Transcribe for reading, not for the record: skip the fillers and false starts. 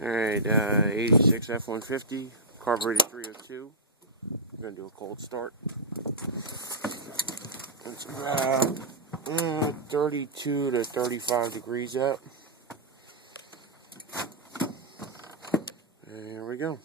Alright, 86 F150, carbureted 302. We're going to do a cold start. It's about 32 to 35 degrees up. And here we go.